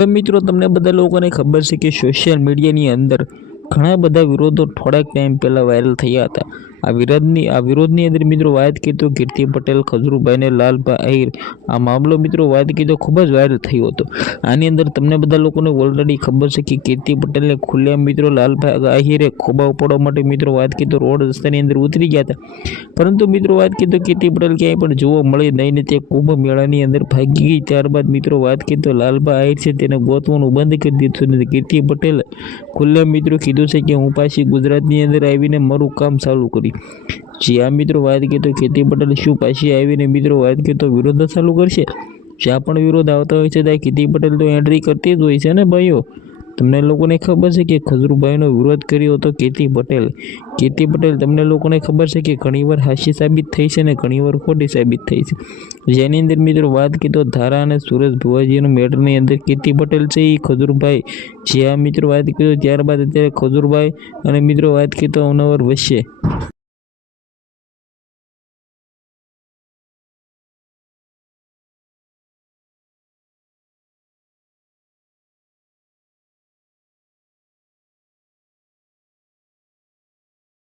તો મિત્રો તમને બધા લોકોને ખબર છે કે સોશિયલ મીડિયાની અંદર ઘણા બધા વિરોધો થોડાક ટાઈમ પહેલાં વાયરલ થયા હતા। આ વિરોધની અંદર મિત્રો વાત કરીએ તો કીર્તિ પટેલ, ખજૂરભાઈને લાલભાઈ આહિર આ મામલો મિત્રો વાત કરીએ તો ખૂબ જ વાયરલ થયો હતો। આની અંદર તમને બધા લોકોને ઓલરેડી ખબર છે કે કીર્તિ પટેલને ખુલ્લેઆમ મિત્રો લાલભાઈ આહિરે ખોબા ઉપાડવા માટે મિત્રો વાત કરીએ તો રોડ રસ્તાની અંદર ઉતરી ગયા હતા। પરંતુ મિત્રો વાત કરીએ તો કીર્તિ પટેલ ક્યાંય પણ જોવા મળી નહીં ને તે કુંભ મેળાની અંદર ભાગી ગઈ। ત્યારબાદ મિત્રો વાત કરીએ તો લાલભાઈ આહિર છે તેને ગોતવાનું બંધ કરી દીધું અને કીર્તિ પટેલે ખુલ્લેઆમ મિત્રો કીધું છે કે હું પાછી ગુજરાતની અંદર આવીને મારું કામ ચાલુ કરી। જ્યાં મિત્રો વાત કરીએ તો કીર્તિ પટેલ શું પાછી આવીને મિત્રો વાત કરીએ તો વિરોધ ચાલુ કરશે? જ્યાં પણ વિરોધ આવતા હોય છે ત્યાં કીર્તિ પટેલ તો એન્ટ્રી કરતી જ હોય છે ને ભાઈઓ। તમને લોકોને ખબર છે કે ખજૂરભાઈનો વિરોધ કર્યો હતો કીર્તિ પટેલ તમને લોકોને ખબર છે કે ઘણીવાર હાસ્ય સાબિત થઈ છે ને ઘણીવાર ખોટી સાબિત થઈ છે। જેની અંદર મિત્રો વાત કરીએ તો ધારા અને સુરેશ ભુવાજીનો મેટરની અંદર કીર્તિ પટેલ છે એ ખજૂરભાઈ જ્યાં મિત્રો વાત કરીએ ત્યારબાદ અત્યારે ખજૂરભાઈ અને મિત્રો વાત કરીએ તો અવનવર વચ્ચે